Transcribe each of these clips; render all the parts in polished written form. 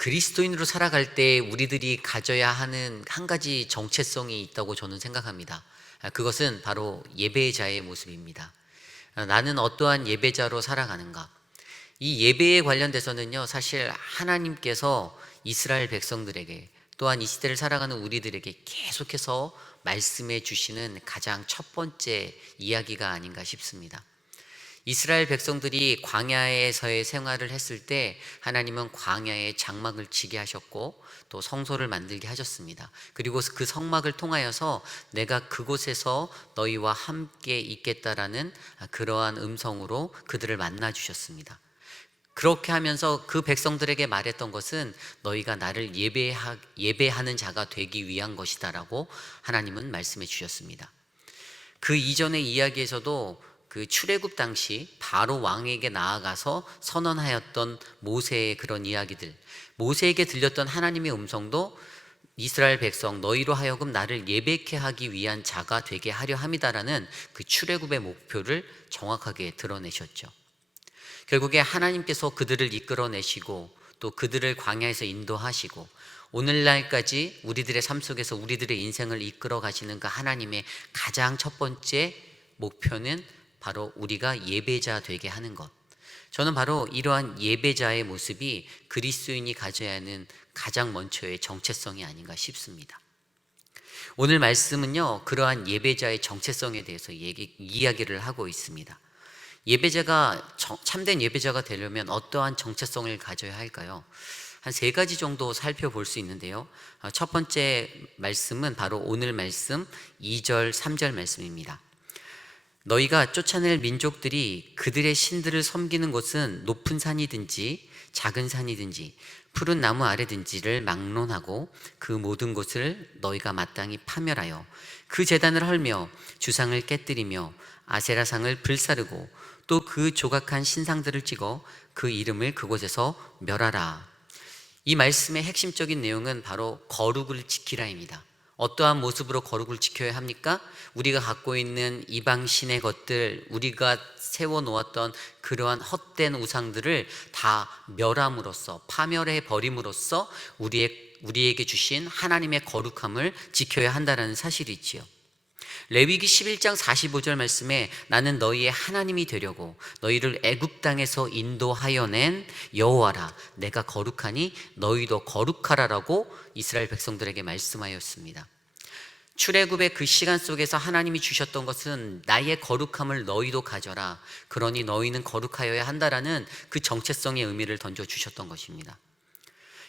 그리스도인으로 살아갈 때 우리들이 가져야 하는 한 가지 정체성이 있다고 저는 생각합니다. 그것은 바로 예배자의 모습입니다. 나는 어떠한 예배자로 살아가는가? 이 예배에 관련돼서는요, 사실 하나님께서 이스라엘 백성들에게 또한 이 시대를 살아가는 우리들에게 계속해서 말씀해 주시는 가장 첫 번째 이야기가 아닌가 싶습니다. 이스라엘 백성들이 광야에서의 생활을 했을 때 하나님은 광야에 장막을 치게 하셨고 또 성소를 만들게 하셨습니다. 그리고 그 성막을 통하여서 내가 그곳에서 너희와 함께 있겠다라는 그러한 음성으로 그들을 만나 주셨습니다. 그렇게 하면서 그 백성들에게 말했던 것은 너희가 나를 예배하는 자가 되기 위한 것이다라고 하나님은 말씀해 주셨습니다. 그 이전의 이야기에서도 그 출애굽 당시 바로 왕에게 나아가서 선언하였던 모세의 그런 이야기들, 모세에게 들렸던 하나님의 음성도 이스라엘 백성 너희로 하여금 나를 예배케 하기 위한 자가 되게 하려 함이다라는 그 출애굽의 목표를 정확하게 드러내셨죠. 결국에 하나님께서 그들을 이끌어내시고 또 그들을 광야에서 인도하시고 오늘날까지 우리들의 삶 속에서 우리들의 인생을 이끌어 가시는 그 하나님의 가장 첫 번째 목표는 바로 우리가 예배자 되게 하는 것. 저는 바로 이러한 예배자의 모습이 그리스도인이 가져야 하는 가장 먼저의 정체성이 아닌가 싶습니다. 오늘 말씀은요, 그러한 예배자의 정체성에 대해서 이야기를 하고 있습니다. 예배자가 참된 예배자가 되려면 어떠한 정체성을 가져야 할까요? 한 세 가지 정도 살펴볼 수 있는데요. 첫 번째 말씀은 바로 오늘 말씀 2절, 3절 말씀입니다. 너희가 쫓아낼 민족들이 그들의 신들을 섬기는 곳은 높은 산이든지 작은 산이든지 푸른 나무 아래든지를 막론하고 그 모든 곳을 너희가 마땅히 파멸하여 그 제단을 헐며 주상을 깨뜨리며 아세라상을 불사르고 또 그 조각한 신상들을 찍어 그 이름을 그곳에서 멸하라. 이 말씀의 핵심적인 내용은 바로 거룩을 지키라입니다. 어떠한 모습으로 거룩을 지켜야 합니까? 우리가 갖고 있는 이방 신의 것들, 우리가 세워놓았던 그러한 헛된 우상들을 다 멸함으로써, 파멸해 버림으로써 우리에게 주신 하나님의 거룩함을 지켜야 한다는 사실이지요. 레위기 11장 45절 말씀에 나는 너희의 하나님이 되려고 너희를 애굽 땅에서 인도하여 낸 여호와라, 내가 거룩하니 너희도 거룩하라라고 이스라엘 백성들에게 말씀하였습니다. 출애굽의 그 시간 속에서 하나님이 주셨던 것은 나의 거룩함을 너희도 가져라, 그러니 너희는 거룩하여야 한다라는 그 정체성의 의미를 던져주셨던 것입니다.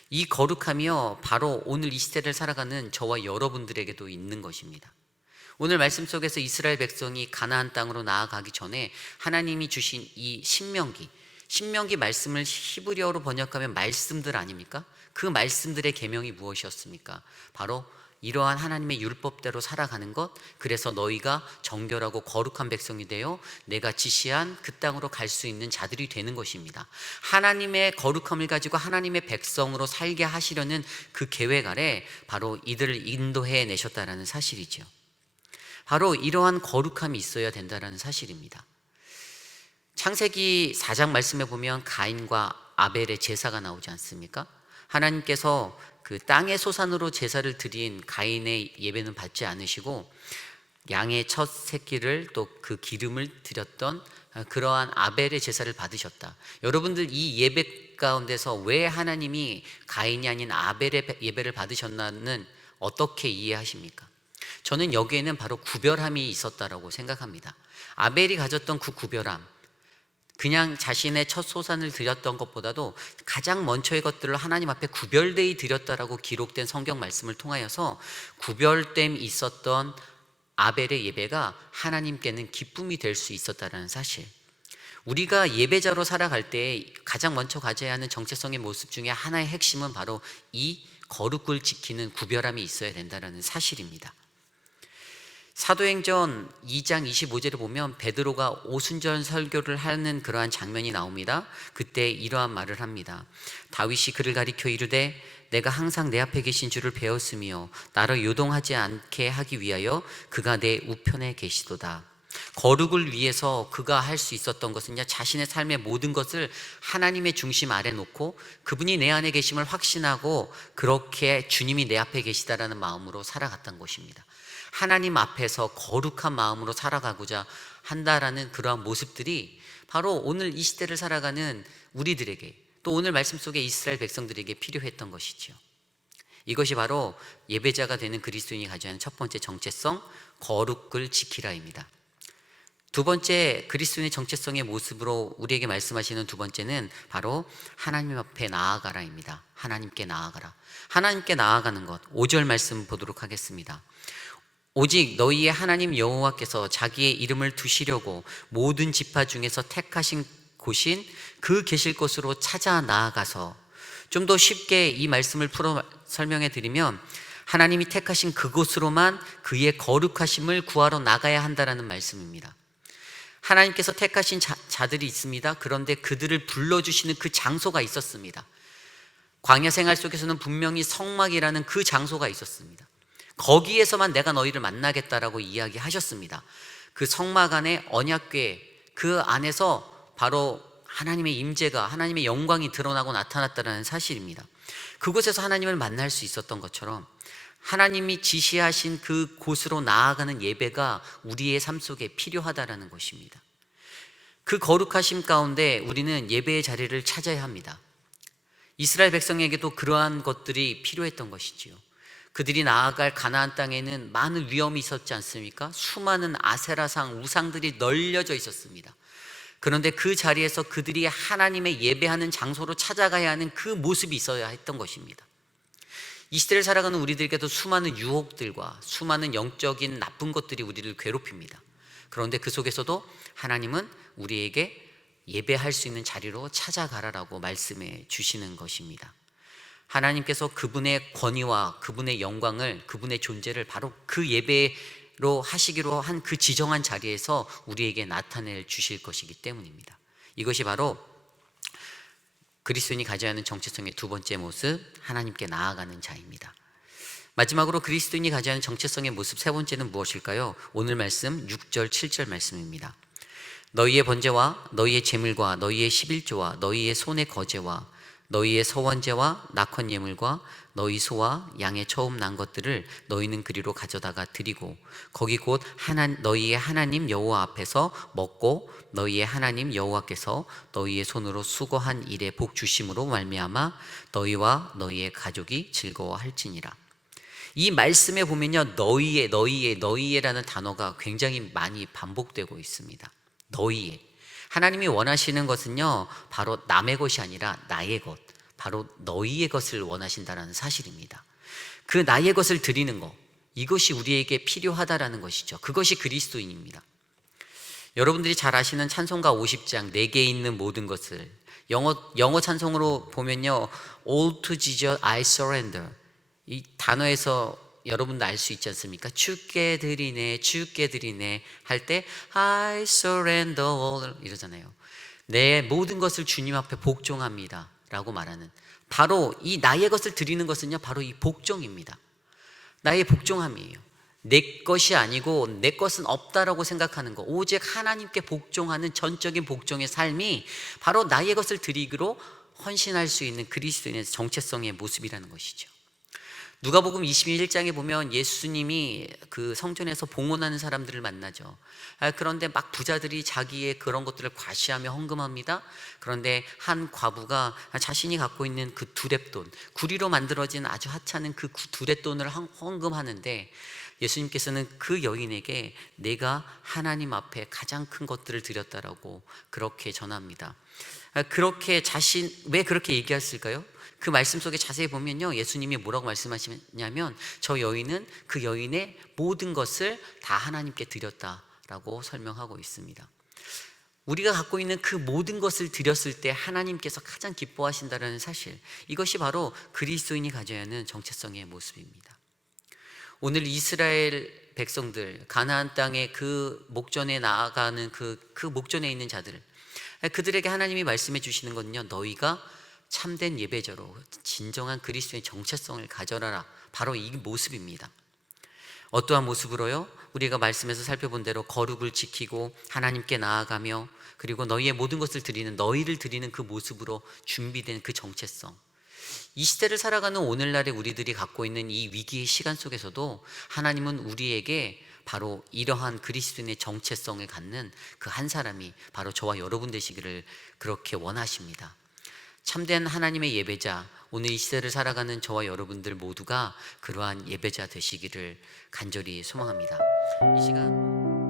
이 거룩함이요, 바로 오늘 이 시대를 살아가는 저와 여러분들에게도 있는 것입니다. 오늘 말씀 속에서 이스라엘 백성이 가나안 땅으로 나아가기 전에 하나님이 주신 이 신명기 말씀을 히브리어로 번역하면 말씀들 아닙니까? 그 말씀들의 계명이 무엇이었습니까? 바로 이러한 하나님의 율법대로 살아가는 것, 그래서 너희가 정결하고 거룩한 백성이 되어 내가 지시한 그 땅으로 갈 수 있는 자들이 되는 것입니다. 하나님의 거룩함을 가지고 하나님의 백성으로 살게 하시려는 그 계획 아래 바로 이들을 인도해 내셨다는 사실이죠. 바로 이러한 거룩함이 있어야 된다는 사실입니다. 창세기 4장 말씀에 보면 가인과 아벨의 제사가 나오지 않습니까? 하나님께서 그 땅의 소산으로 제사를 드린 가인의 예배는 받지 않으시고 양의 첫 새끼를 또 그 기름을 드렸던 그러한 아벨의 제사를 받으셨다. 여러분들 이 예배 가운데서 왜 하나님이 가인이 아닌 아벨의 예배를 받으셨나는 어떻게 이해하십니까? 저는 여기에는 바로 구별함이 있었다라고 생각합니다. 아벨이 가졌던 그 구별함, 그냥 자신의 첫 소산을 드렸던 것보다도 가장 먼저의 것들을 하나님 앞에 구별되이 드렸다라고 기록된 성경 말씀을 통하여서 구별됨 있었던 아벨의 예배가 하나님께는 기쁨이 될 수 있었다는 사실, 우리가 예배자로 살아갈 때 가장 먼저 가져야 하는 정체성의 모습 중에 하나의 핵심은 바로 이 거룩을 지키는 구별함이 있어야 된다는 사실입니다. 사도행전 2장 25절에 보면 베드로가 오순절 설교를 하는 그러한 장면이 나옵니다. 그때 이러한 말을 합니다. 다윗이 그를 가리켜 이르되 내가 항상 내 앞에 계신 줄을 배웠으며 나를 요동하지 않게 하기 위하여 그가 내 우편에 계시도다. 거룩을 위해서 그가 할 수 있었던 것은요, 자신의 삶의 모든 것을 하나님의 중심 아래 놓고 그분이 내 안에 계심을 확신하고 그렇게 주님이 내 앞에 계시다라는 마음으로 살아갔던 것입니다. 하나님 앞에서 거룩한 마음으로 살아가고자 한다라는 그러한 모습들이 바로 오늘 이 시대를 살아가는 우리들에게, 또 오늘 말씀 속에 이스라엘 백성들에게 필요했던 것이지요. 이것이 바로 예배자가 되는 그리스도인이 가져야 하는 첫 번째 정체성, 거룩을 지키라입니다. 두 번째 그리스도인의 정체성의 모습으로 우리에게 말씀하시는 두 번째는 바로 하나님 앞에 나아가라입니다. 하나님께 나아가라. 하나님께 나아가는 것, 5절 말씀 보도록 하겠습니다. 오직 너희의 하나님 여호와께서 자기의 이름을 두시려고 모든 지파 중에서 택하신 곳인 그 계실 곳으로 찾아 나아가서, 좀 더 쉽게 이 말씀을 풀어 설명해 드리면, 하나님이 택하신 그곳으로만 그의 거룩하심을 구하러 나가야 한다라는 말씀입니다. 하나님께서 택하신 자들이 있습니다. 그런데 그들을 불러주시는 그 장소가 있었습니다. 광야 생활 속에서는 분명히 성막이라는 그 장소가 있었습니다. 거기에서만 내가 너희를 만나겠다라고 이야기하셨습니다. 그 성막 안에 언약궤, 그 안에서 바로 하나님의 임재가, 하나님의 영광이 드러나고 나타났다는 사실입니다. 그곳에서 하나님을 만날 수 있었던 것처럼 하나님이 지시하신 그 곳으로 나아가는 예배가 우리의 삶 속에 필요하다라는 것입니다. 그 거룩하심 가운데 우리는 예배의 자리를 찾아야 합니다. 이스라엘 백성에게도 그러한 것들이 필요했던 것이지요. 그들이 나아갈 가나안 땅에는 많은 위험이 있었지 않습니까? 수많은 아세라상, 우상들이 널려져 있었습니다. 그런데 그 자리에서 그들이 하나님의 예배하는 장소로 찾아가야 하는 그 모습이 있어야 했던 것입니다. 이 시대를 살아가는 우리들에게도 수많은 유혹들과 수많은 영적인 나쁜 것들이 우리를 괴롭힙니다. 그런데 그 속에서도 하나님은 우리에게 예배할 수 있는 자리로 찾아가라라고 말씀해 주시는 것입니다. 하나님께서 그분의 권위와 그분의 영광을, 그분의 존재를 바로 그 예배로 하시기로 한 그 지정한 자리에서 우리에게 나타내 주실 것이기 때문입니다. 이것이 바로 그리스도인이 가져야 하는 정체성의 두 번째 모습, 하나님께 나아가는 자입니다. 마지막으로 그리스도인이 가져야 하는 정체성의 모습 세 번째는 무엇일까요? 오늘 말씀 6절 7절 말씀입니다. 너희의 번제와 너희의 제물과 너희의 11조와 너희의 손의 거제와 너희의 서원제와 낙헌 예물과 너희 소와 양의 처음 난 것들을 너희는 그리로 가져다가 드리고 거기 곧 너희의 하나님 여호와 앞에서 먹고 너희의 하나님 여호와께서 너희의 손으로 수고한 일에 복 주심으로 말미암아 너희와 너희의 가족이 즐거워할지니라. 이 말씀에 보면요, 너희의라는 단어가 굉장히 많이 반복되고 있습니다. 너희의. 하나님이 원하시는 것은요, 바로 남의 것이 아니라 나의 것, 바로 너희의 것을 원하신다는 사실입니다. 그 나의 것을 드리는 것, 이것이 우리에게 필요하다라는 것이죠. 그것이 그리스도인입니다. 여러분들이 잘 아시는 찬송가 50장, 내게 있는 모든 것을, 영어 찬송으로 보면요, All to Jesus I surrender, 이 단어에서 여러분도 알 수 있지 않습니까? 주께 드리네 할 때 I surrender all 이러잖아요. 내 모든 것을 주님 앞에 복종합니다 라고 말하는, 바로 이 나의 것을 드리는 것은요, 바로 이 복종입니다. 나의 복종함이에요. 내 것이 아니고 내 것은 없다라고 생각하는 것, 오직 하나님께 복종하는 전적인 복종의 삶이 바로 나의 것을 드리기로 헌신할 수 있는 그리스도인의 정체성의 모습이라는 것이죠. 누가복음 21장에 보면 예수님이 그 성전에서 봉헌하는 사람들을 만나죠. 그런데 막 부자들이 자기의 그런 것들을 과시하며 헌금합니다. 그런데 한 과부가 자신이 갖고 있는 그 두렙돈, 구리로 만들어진 아주 하찮은 그 두렙돈을 헌금하는데 예수님께서는 그 여인에게 내가 하나님 앞에 가장 큰 것들을 드렸다라고 그렇게 전합니다. 그렇게 왜 그렇게 얘기했을까요? 그 말씀 속에 자세히 보면요, 예수님이 뭐라고 말씀하시냐면 저 여인은 그 여인의 모든 것을 다 하나님께 드렸다라고 설명하고 있습니다. 우리가 갖고 있는 그 모든 것을 드렸을 때 하나님께서 가장 기뻐하신다는 사실, 이것이 바로 그리스도인이 가져야 하는 정체성의 모습입니다. 오늘 이스라엘 백성들, 가나안 땅의 그 목전에 나아가는 그 목전에 있는 자들, 그들에게 하나님이 말씀해 주시는 것은요, 너희가 참된 예배자로 진정한 그리스도의 정체성을 가져라라, 바로 이 모습입니다. 어떠한 모습으로요? 우리가 말씀에서 살펴본 대로 거룩을 지키고 하나님께 나아가며 그리고 너희의 모든 것을 드리는, 너희를 드리는 그 모습으로 준비된 그 정체성, 이 시대를 살아가는 오늘날의 우리들이 갖고 있는 이 위기의 시간 속에서도 하나님은 우리에게 바로 이러한 그리스도인의 정체성을 갖는 그 한 사람이 바로 저와 여러분 되시기를 그렇게 원하십니다. 참된 하나님의 예배자, 오늘 이 시대를 살아가는 저와 여러분들 모두가 그러한 예배자 되시기를 간절히 소망합니다. 이 시간